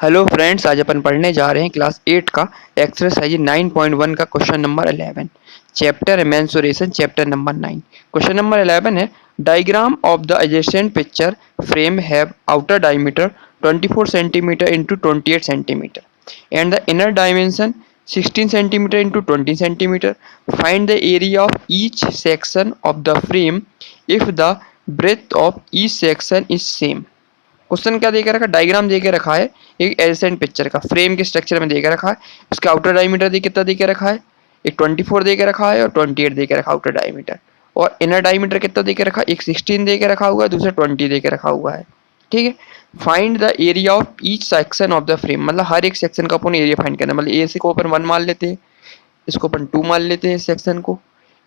Hello friends, आज अपन पढ़ने जा रहे हैं क्लास 8 का एक्सरसाइज 9.1 का क्वेश्चन नंबर 11। चैप्टर है mensuration, chapter number 9। Question number 11 है diagram of the adjacent picture frame have outer diameter 24 centimetre into 28 centimetre and the inner dimension 16 centimetre into 20 centimetre. Find the area of each section of the frame if the breadth of each section is same. Question क्या दे के रखा, diagram दे के रखा है एक adjacent picture का, frame के स्ट्रक्चर में दे के रखा है। उसका आउटर डायमीटर कितना दे के रखा है, एक 24 दे के रखा है और 28 दे के रखा आउटर डायमीटर। और इनर डायमीटर कितना दे के रखा है, एक 16 दे के रखा हुआ है, दूसरा 20 दे के रखा हुआ है। ठीक है। Find the area of each section of the frame, मतलब हर एक सेक्शन का अपन एरिया फाइंड करना है। मतलब ए से को अपन 1 मान लेते हैं, इसको अपन 2 मान लेते हैं सेक्शन को,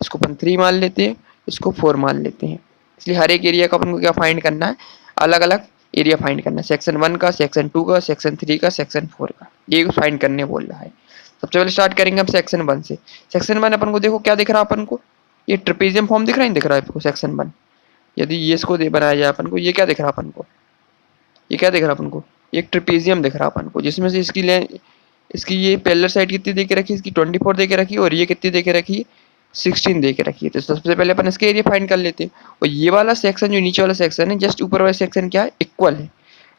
इसको अपन 3 मान लेते हैं, इसको 4 मान लेते हैं। इसलिए हर एक एरिया का अपन को क्या फाइंड करना है, अलग अलग एरिया फाइंड करना है। सेक्शन 1 का, सेक्शन 2 का, सेक्शन 3 का, सेक्शन 4 का, ये फाइंड करने बोल रहा है। सबसे पहले स्टार्ट करेंगे हम सेक्शन 1 से। सेक्शन 1 अपन को देखो क्या दिख रहा है अपन को, ये ट्रेपेजियम फॉर्म दिख रहा है, नहीं दिख रहा है आपको सेक्शन 1। यदि ये इसको दे बनाया जाए अपन को, ये क्या दिख रहा है अपन को, ये क्या दिख रहा है अपन को, एक ट्रेपेजियम दिख रहा है अपन को, जिसमें से इसकी ये पैरेलल साइड कितनी दे के रखी है, इसकी 24 दे के रखी है, और ये कितनी दे के रखी है, 16 दे के रखी है। तो सबसे पहले अपन इसके एरिया फाइंड कर लेते हैं। और ये वाला सेक्शन जो नीचे वाला सेक्शन है, जस्ट ऊपर वाला सेक्शन क्या है, इक्वल है।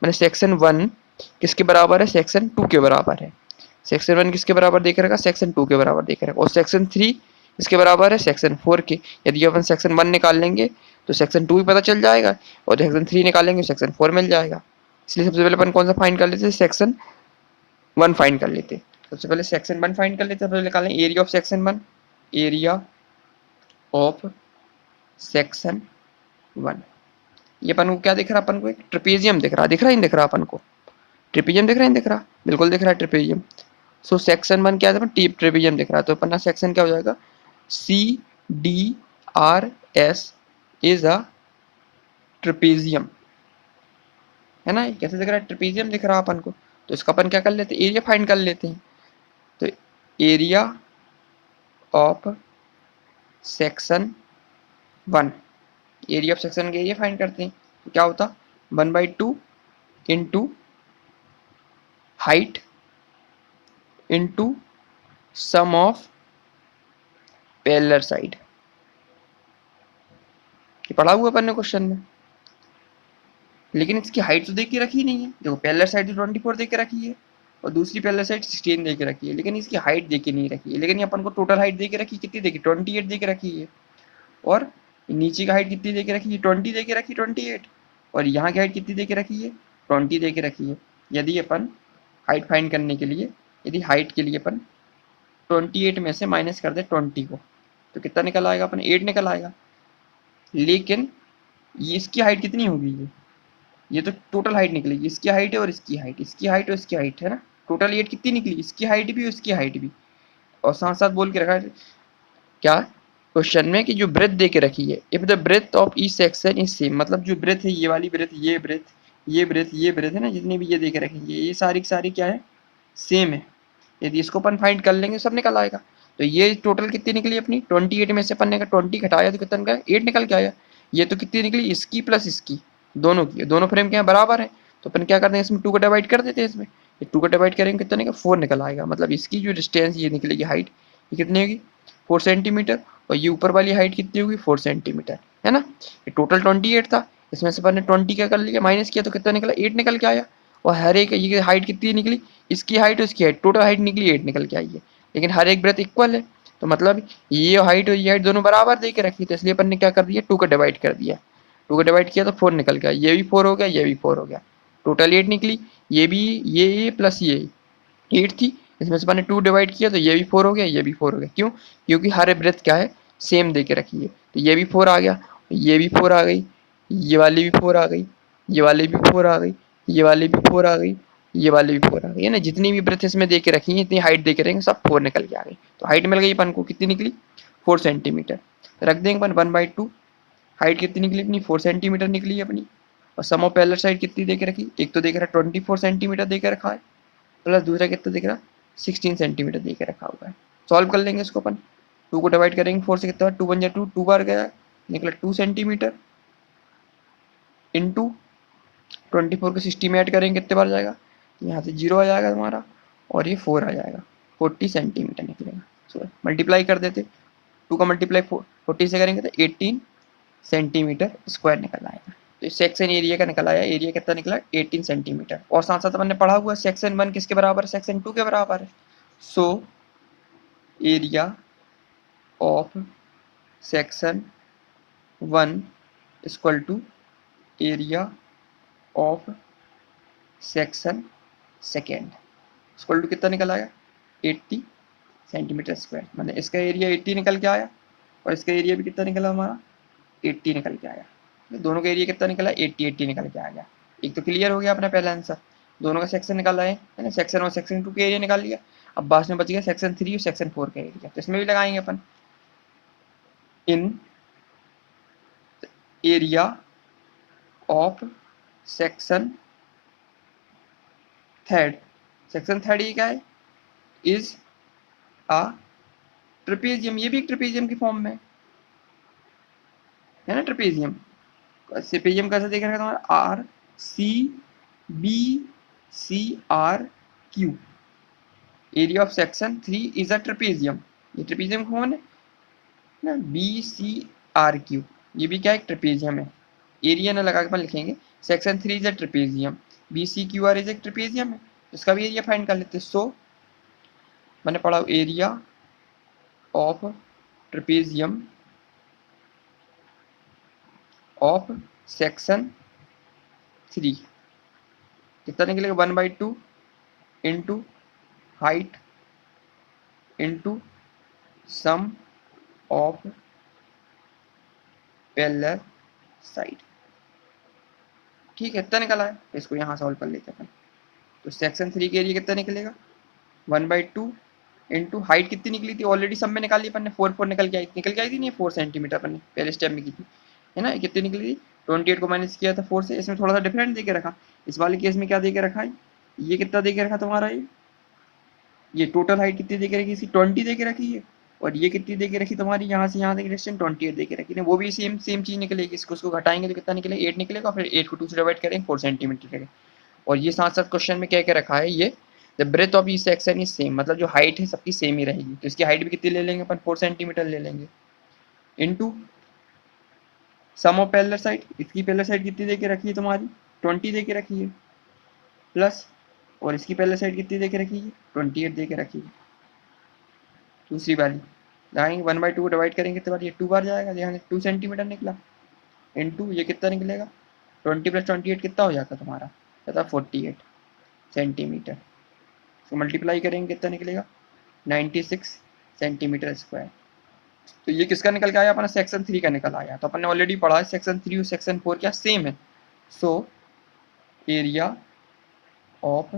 मैंने सेक्शन 1 किसके बराबर है, सेक्शन 2 के बराबर है। सेक्शन 1 किसके बराबर देख रखा, सेक्शन 2 के बराबर देख रखा। और सेक्शन 3 इसके बराबर है, सेक्शन 4 के। यदि अपन सेक्शन 1 निकाल लेंगे तो सेक्शन 2 भी पता चल जाएगा, और सेक्शन 3 निकालेंगे सेक्शन 4 मिल जाएगा। इसलिए सबसे पहले अपन कौन सा फाइंड कर लेते हैं, सेक्शन 1 फाइंड कर लेते हैं। सबसे पहले सेक्शन 1 फाइंड कर लेते हैं। सबसे निकालें area of section 1, area of section 1। ये अपन को क्या दिख रहा है, अपन को एक ट्रेपेजियम दिख रहा है, दिख रहा है नहीं दिख रहा अपन को, ट्रेपेजियम दिख रहा है नहीं दिख रहा, बिल्कुल दिख रहा है ट्रेपेजियम। सो सेक्शन 1 क्या है, टीप ट्रेपेजियम दिख रहा है। तो अपना सेक्शन क्या हो जाएगा, CDRS इज अ ट्रेपेजियम, है ना। कैसे दिख रहा है, ट्रेपेजियम दिख रहा है अपन को। तो इसका अपन क्या कर लेते हैं, एरिया फाइंड कर लेते हैं। तो area of section 1, area of section के एरिया फाइंड करते हैं। तो क्या होता, 1/2 into height into sum of parallel side. ये पढ़ा हुआ अपन ने क्वेश्चन में, लेकिन इसकी हाइट तो देख के रखी नहीं है। देखो पैरेलल साइड तो 24 देख के रखी है, और दूसरी पैरेलल साइड 16 दे के रखी है, लेकिन इसकी हाइट देख के नहीं रखी है। लेकिन ये अपन को टोटल हाइट दे के रखी, कितनी देखी, 28 दे के रखी है। और नीचे का हाइट कितनी दे के रखी है, 20 दे के रखी, 28। और यहाँ की हाइट कितनी दे के रखी है, 20 दे के रखी है। यदि अपन हाइट फाइंड करने के लिए, यदि हाइट के लिए अपन 28 में से माइनस कर दे 20 को, तो कितना निकल आएगा, अपन 8 निकल आएगा। लेकिन ये इसकी हाइट कितनी होगी, ये तो टोटल हाइट निकलेगी, इसकी हाइट है और इसकी हाइट, इसकी हाइट और इसकी हाइट, है ना। टोटल 8 कितनी निकली, इसकी हाइट भी और इसकी हाइट भी। और साथ साथ बोल के रखा है क्या क्वेश्चन में, कि जो ब्रेथ दे के रखी है, if the breadth of each section is same, मतलब जो ब्रेथ है, ये वाली ब्रेथ, ये ब्रेथ, ये ब्रेथ, ये ब्रेथ है ना, जितनी भी ये दे के रखी है, ये सारी की सारी क्या है, सेम है। यदि इसको अपन फाइंड कर लेंगे सब निकल आएगा। तो ये टोटल कितनी निकली अपनी, 28 में से अपन ने 20 घटाया तो कितना निकला, 8 निकल के आया। ये तो कितनी निकली, इसकी प्लस इसकी, दोनों की, दोनों फ्रेम के यहाँ बराबर है। तो अपन क्या करते हैं, इसमें 2 का डिवाइड कर देते हैं। इसमें 2 का डिवाइड करेंगे कितना निकला, 4 निकल आएगा। मतलब इसकी जो डिस्टेंस ये निकलेगी हाइट, ये कितनी होगी, 4 सेंटीमीटर। और ये ऊपर वाली हाइट कितनी होगी, 4 सेंटीमीटर, है ना। ये टोटल 28 था, इसमें से अपन ने 20 क्या कर लिया, माइनस किया, तो कितना निकला, 8 निकल के आया। और हर एक ये हाइट कितनी निकली, इसकी हाइट और इसकी हाइट, टोटल हाइट निकली 8 निकल के आई है। लेकिन हर एक ब्रेथ इक्वल है, तो मतलब ये हाइट और ये हाइट दोनों बराबर दे के रखी, तो इसलिए अपन ने क्या कर दिया, 2 का डिवाइड कर दिया। 2 का डिवाइड किया तो 4 निकल गया, ये भी 4 हो गया, ये भी 4 हो गया, टोटल 8 निकली। ये भी, ये प्लस ये 8 थी, इसमें से अपन ने 2 डिवाइड किया तो ये भी 4 हो गया, ये भी 4 हो गया। क्यों, क्योंकि हर ब्रेथ क्या है, सेम दे के रखी है। तो ये भी 4 आ गया, ये भी 4 आ गई, ये वाली भी 4 आ गई, ये वाली भी 4 आ गई, ये वाली भी 4 आ गई, ये वाली भी 4 आ गई, है ना। जितनी भी ब्रेथ इसमें दे के रखी है, इतनी हाइट दे के रहेंगे, सब 4 निकल के आ गई। तो हाइट मिल गई अपन को, कितनी निकली, 4 सेंटीमीटर। रख देंगे अपन 1/2, हाइट कितनी निकली अपनी, 4 सेंटीमीटर निकली है अपनी। और सम ऑफ पैरेलल साइड कितनी दे के रखी, एक तो देख रहा है 24 सेंटीमीटर दे के रखा है, प्लस दूसरा कितना दिख रहा, 16 सेंटीमीटर दे के रखा हुआ है। सॉल्व कर लेंगे इसको अपन, 2 को डिवाइड करेंगे 4 से, कितना 2 बन जाए 2, 2 बार गया, निकला 2 सेंटीमीटर इंटू 24 को 60 में ऐड करेंगे कितने बार जाएगा, यहाँ से 0 आ जाएगा तुम्हारा और ये 4 आ जाएगा, 40 सेंटीमीटर निकलेगा। सो मल्टीप्लाई कर देते, 2 का मल्टीप्लाई 40 से करेंगे तो 18 सेंटीमीटर स्क्वायर निकल आएगा। तो इस सेक्शन एरिया का निकल आया, एरिया कितना निकला 18 सेंटीमीटर। और साथ साथ हमने पढ़ा हुआ सेक्शन 1 किसके बराबर है, सेक्शन 2 के बराबर है। So area of section 1 equal to area of section second equal to कितना निकल आया 80 सेंटीमीटर स्क्वायर। मतलब इसका एरिया 80 निकल के आया और इसका एरिया भी कितना निकला हमारा 80 निकल के आया। दोनों का एरिया कितना निकला 80 निकल के आ गया। एक तो क्लियर हो गया अपना पहला आंसर, दोनों का सेक्शन निकाला है ना, सेक्शन और सेक्शन 2 का एरिया निकाल लिया। अब बाद में बच गया सेक्शन 3 और सेक्शन 4 का एरिया, तो इसमें भी लगाएंगे अपन in area of section third. Section third ये क्या है, इज अ ट्रेपेजियम, ये भी एक ट्रेपेजियम की फॉर्म में है ना। ट्रेपेजियम ट्रेपेजियम कैसे देख रहे हैं तुम्हारा R C B C R Q. Area of section 3 is a trapezium, ये ट्रेपेजियम कौन है ना, बी सी आर क्यू, ये भी क्या है ट्रेपेजियम है। एरिया ना लगा के अपन लिखेंगे section 3 is a trapezium, B C Q R is एक ट्रेपेजियम है, इसका भी एरिया फाइंड कर लेते। सो मैंने पढ़ा area of trapezium of section 3 कितना निकलेगा 1/2 into height into sum of parallel side. ठीक है, इतना निकला है, इसको यहाँ सॉल्व कर लेते हैं। तो सेक्शन 3 के एरिया कितना निकलेगा 1/2 इंटू हाइट कितनी निकली थी ऑलरेडी सब में निकाली अपन ने, 4 निकल के आई थी नहीं 4 सेंटीमीटर अपन ने पहले स्टेप में की थी है ना। कितनी निकली थी 28 को माइनस किया था 4 से, इसमें थोड़ा सा डिफरेंट दे के रखा। इस वाले केस में क्या दे के रखा है, ये कितना दे के रखा तुम्हारा, ये टोटल हाइट कितनी दे के रखी इसकी 20 दे के रखी है, और ये कितनी दे के रखी तुम्हारी यहाँ से यहाँ तक डिस्टेंस 28 दे के रखी है। वो भी सेम सेम चीज निकलेगी, इसको उसको घटाएंगे तो कितना निकलेगा 8 निकलेगा, फिर 8 को 2 से डिवाइड करेंगे 4 सेंटीमीटर। और ये साथ साथ क्वेश्चन में क्या क्या रखा है, ये the breadth of each section is same, मतलब जो हाइट है सबकी सेम ही रहेगी। तो इसकी हाइट भी कितनी ले लेंगे अपन 4 सेंटीमीटर ले लेंगे into sum of parallel side, इसकी पैरेलल साइड कितनी दे के रखी है तुम्हारी 20 दे के रखी है, प्लस और इसकी पैरेलल साइड कितनी दे के रखी है 28 दे के रखी है। दूसरी वाली लगाएंगे 1/2 को डिवाइड करेंगे तो बार ये 2 बार जाएगा, यहाँ 2 सेंटीमीटर निकला इनटू ये कितना निकलेगा 20 + 28 कितना हो जाता तुम्हारा, कहता 48 सेंटीमीटर। तो मल्टीप्लाई करेंगे कितना निकलेगा 96 सेंटीमीटर स्क्वायर। तो ये किसका निकल के आया अपना सेक्शन 3 का निकल आया। तो अपन ने ऑलरेडी पढ़ा है सेक्शन 3 और सेक्शन 4 क्या सेम है। So area of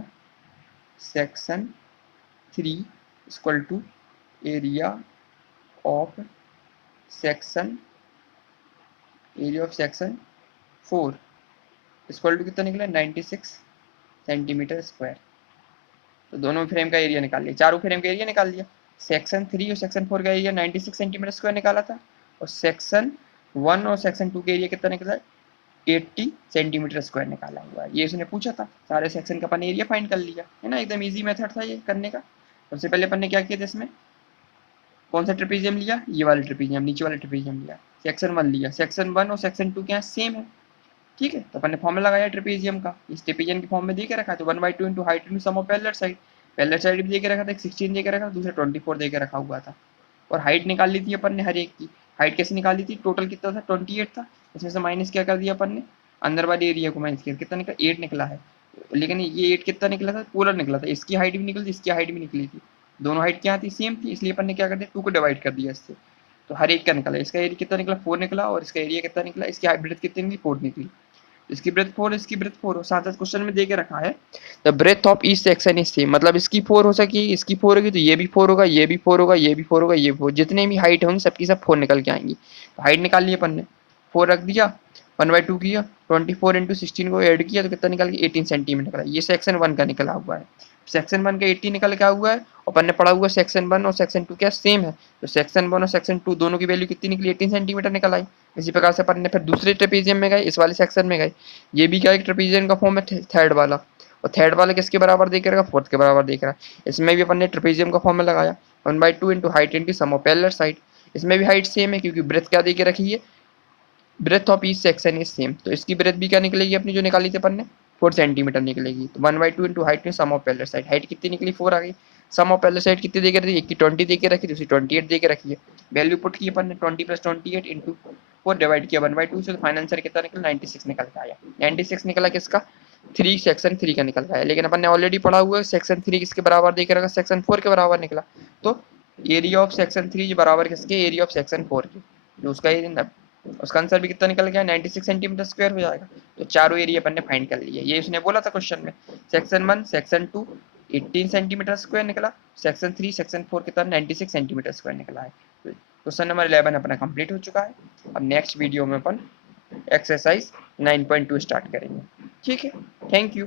section 3 equal to area of section 4 equal to कितना निकला 96 सेंटीमीटर स्क्वायर। तो दोनों फ्रेम का एरिया निकाल लिया, चारों फ्रेम का एरिया निकाल लिया। सेक्शन 3 और सेक्शन 4 का एरिया 96 सेंटीमीटर स्क्वायर निकाला था, और सेक्शन 1 और सेक्शन 2 का एरिया कितना निकला 80 सेंटीमीटर स्क्वायर निकाला हुआ है। ये उसने पूछा था, सारे सेक्शन का अपन ने एरिया फाइंड कर लिया है ना, एकदम इजी मेथड था ये करने का। सबसे पहले अपन ने क्या किया था, इसमें कौन सा ट्रेपेजियम लिया, ये वाला ट्रेपेजियम, नीचे वाला ट्रेपेजियम लिया, सेक्शन 1 लिया। सेक्शन 1 और सेक्शन 2 क्या सेम है, ठीक है। तो अपन ने फॉर्मूला लगाया ट्रेपेजियम का, इस ट्रेपेजियम की फॉर्म में दे के रखा है। तो 1/2 into height into sum of parallel side, parallel side भी दे के रखा था, 16 दे के रखा था, दूसरा 24 दे के रखा हुआ था। और हाइट निकाल ली थी अपन ने हर एक की। हाइट कैसे निकाली थी, टोटल कितना था 28 था, इसमें से माइनस क्या कर दिया अपन ने, अंदर वाले एरिया को माइनस किया, कितना निकला 8 निकला है। लेकिन ये 8 कितना निकला था, पोलर निकला था, इसकी हाइट भी निकली थी, इसकी हाइट भी निकली थी, दोनों हाइट क्या थी सेम थी, इसलिए अपन ने क्या कर दिया 2 को डिवाइड कर दिया इससे। तो हर एक का निकला, इसका एरिया कितना निकला 4 निकला, और इसका एरिया कितना निकला, इसकी हाइट ब्रेथ कितनी निकली 4 निकली। इसकी ब्रेथ 4, इसकी ब्रेथ 4, और साथ साथ क्वेश्चन में दे के रखा है the breadth of each section is same, मतलब इसकी 4 हो सकी, इसकी 4 होगी तो ये भी 4 होगा, ये भी 4 होगा, ये भी 4 होगा, ये 4, जितने भी हाइट होंगी सबकी सब 4 निकल के आएंगी। तो हाइट निकाल ली अपन ने, 4 रख दिया, 1/2 किया, 24 इंटू 16 को ऐड किया तो कितना निकल गया 18 सेंटीमीटर निकला। ये सेक्शन 1 का निकला हुआ है, सेक्शन 1 का 80 निकल के हुआ है, और अपन ने पढ़ा हुआ सेक्शन 1 और सेक्शन 2 क्या सेम है। तो सेक्शन 1 और सेक्शन 2 दोनों की वैल्यू कितनी निकली 18 सेंटीमीटर निकल आई। इसी प्रकार से अपन ने फिर दूसरे ट्रेपेजियम में गए, इस वाले सेक्शन में गए, ये भी क्या एक ट्रेपेजियम का फॉर्म है थर्ड वाला, और थर्ड वाले किसके बराबर दे के रखा, फोर्थ के बराबर देख रहा है। इसमें भी अपन ने ट्रेपेजियम का फॉर्मूला लगाया 1/2 into height into sum of parallel side. इसमें भी हाइट सेम है क्योंकि ब्रेथ क्या दे के रखी है, breadth of each section is same, तो इसकी ब्रेथ भी क्या निकलेगी अपनी जो निकाली थी अपन ने 4 सेंटीमीटर निकलेगी। तो 1/2 इंटू हाइट में सम ऑफ पैरेलल साइड, हाइट कितनी निकली 4 आ गई। सम ऑफ पैरेलल साइड कितनी दे के रखी, एक की 20 दे के रखी, दूसरी 28 दे के रखी है। वैल्यू पुट की अपन ने 20 + 28 इंटू 4 डिवाइड किया 1/2 से, तो फाइनल आंसर कितना निकला 96 निकल के आया। 96 निकला किसका, 3 सेक्शन 3 का निकल के आया। लेकिन अपन ने ऑलरेडी पढ़ा हुआ है सेक्शन 3 किसके बराबर दे के रखा, सेक्शन 4 के बराबर निकला। तो एरिया ऑफ सेक्शन 3 बराबर किसके, एरिया ऑफ सेक्शन 4 के, जो उसका एरिया, उसका आंसर भी कितना निकल गया 96 सेंटीमीटर स्क्वायर हो जाएगा। तो चारों एरिया अपन ने फाइंड कर लिया, ये उसने बोला था क्वेश्चन में। सेक्शन 1 सेक्शन 2 18 सेंटीमीटर स्क्वायर निकला, सेक्शन 3 सेक्शन 4 कितना 96 सेंटीमीटर स्क्वायर निकला है। क्वेश्चन नंबर 11 अपना कंप्लीट हो चुका है। अब नेक्स्ट वीडियो में अपन एक्सरसाइज 9.2 स्टार्ट करेंगे। ठीक है, थैंक यू।